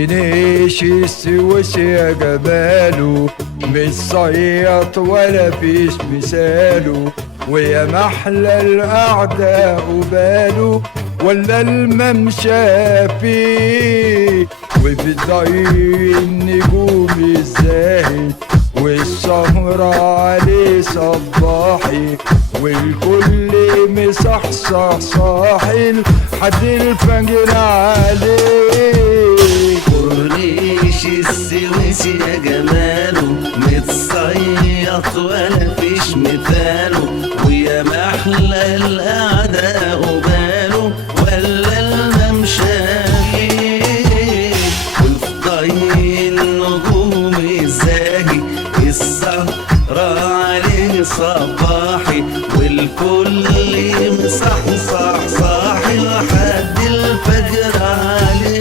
كورنيش السويس يا جماله مش صيط ولا فيش مثاله، ويا محلى القعدة قباله ولا الممشى فيه، وفي ضي النجوم الزاهد والسهرة عليه صباحي، والكل مصحصح صاحي لحد الفجر عليه. كورنيش السويس يا جماله متصيط ولا فيش مثاله، ويا محلى القعدة قباله ولا الممشى فيه، وفي ضي النجوم الزاهي السهرة عليه صباحي، والكل مصحصح صاحي لحد الفجر عليه.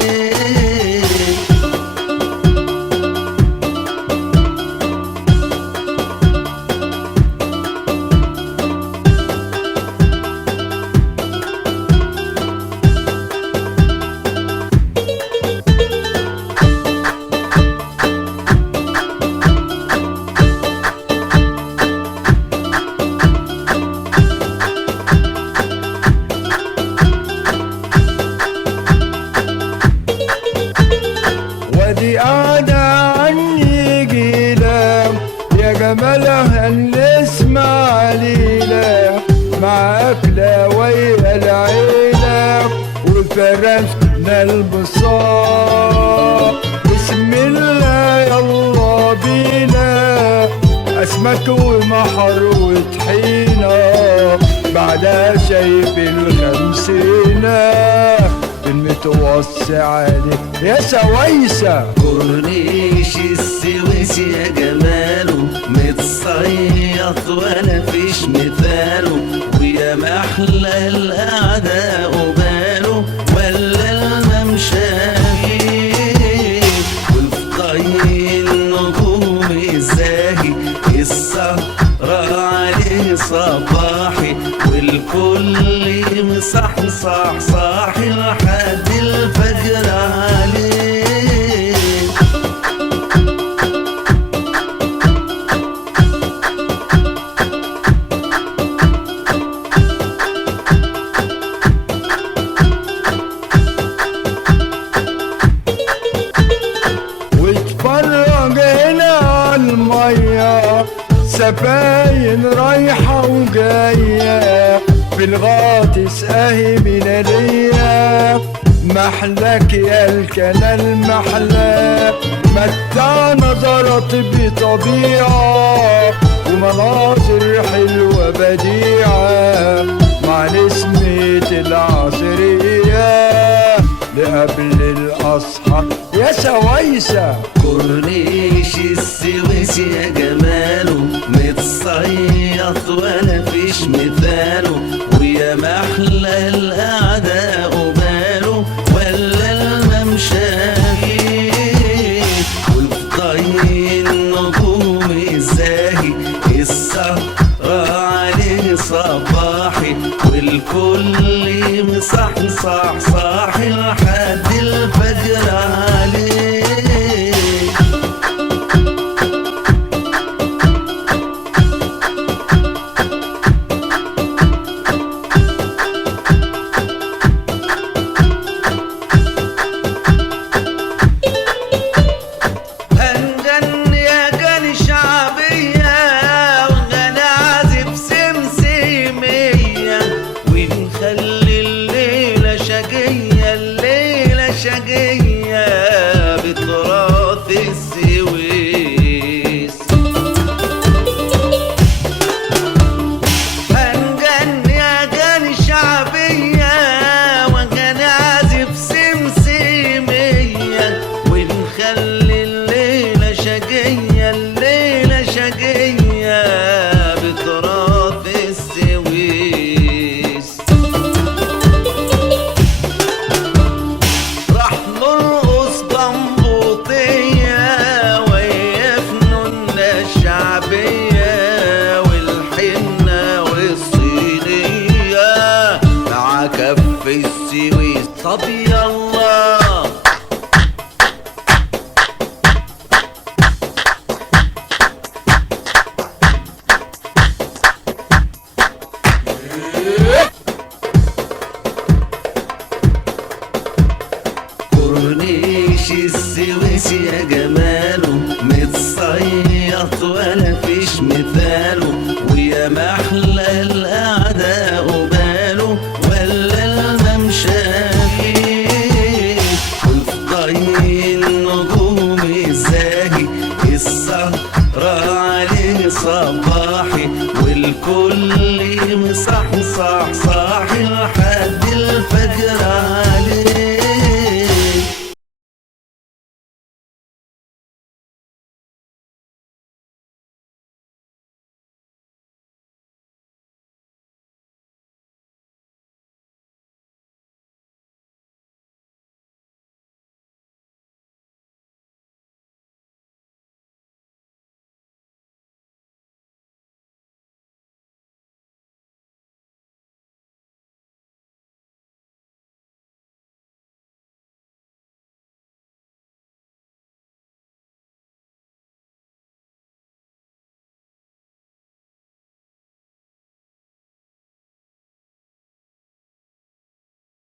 ودي قاعدة عني جيلة يا جمالها نسمع ليلة، مع أكلة ويا العيلة وفرشنا البساط. بسم الله يلا بينا، أسمك ومحر وطحينة، بعدها شايف الخمسينة المتوسع عليه يا سويسة. كورنيش السويس يا جماله متصيط ولا فيش مثاله، ويا محلى القعدة قباله ولا الممشى فيه، وفي ضي النجوم الزاهي السهرة عليه صباحي، والكل مصحصح صاحي لحد الفجر عليه. واتفرج هنا عالمية سفاين رايحة وجاية، في الغاطس اهي منالية، محلك يا الكنال محلى، متع نظرت بطبيعة ومناظر حلوة بديعة، مع نسمة العصرية لقبل الأصحى يا سويسة. كورنيش السويس يا جماله متصيط ولا فيش مثاله، ويا محلى القعدة قباله ولا الممشى فيه، وفي ضي النجوم الزاهي السهرة عليه صباحي، والكل مصحصح صاحي لحد الفجر عليه. شقية بتراث السويس، هنغني أغاني شعبية وهنعزف سمسمية، ونخلي الليلة شقية الليلة شقية بتراث السويس. في السويس. طب يلا محلى القعدة قباله ولا الممشى فيه، وفي ضي النجوم الزاهي السهرة عليه صباحي، والكل مصحصح صاحي لحد الفجر.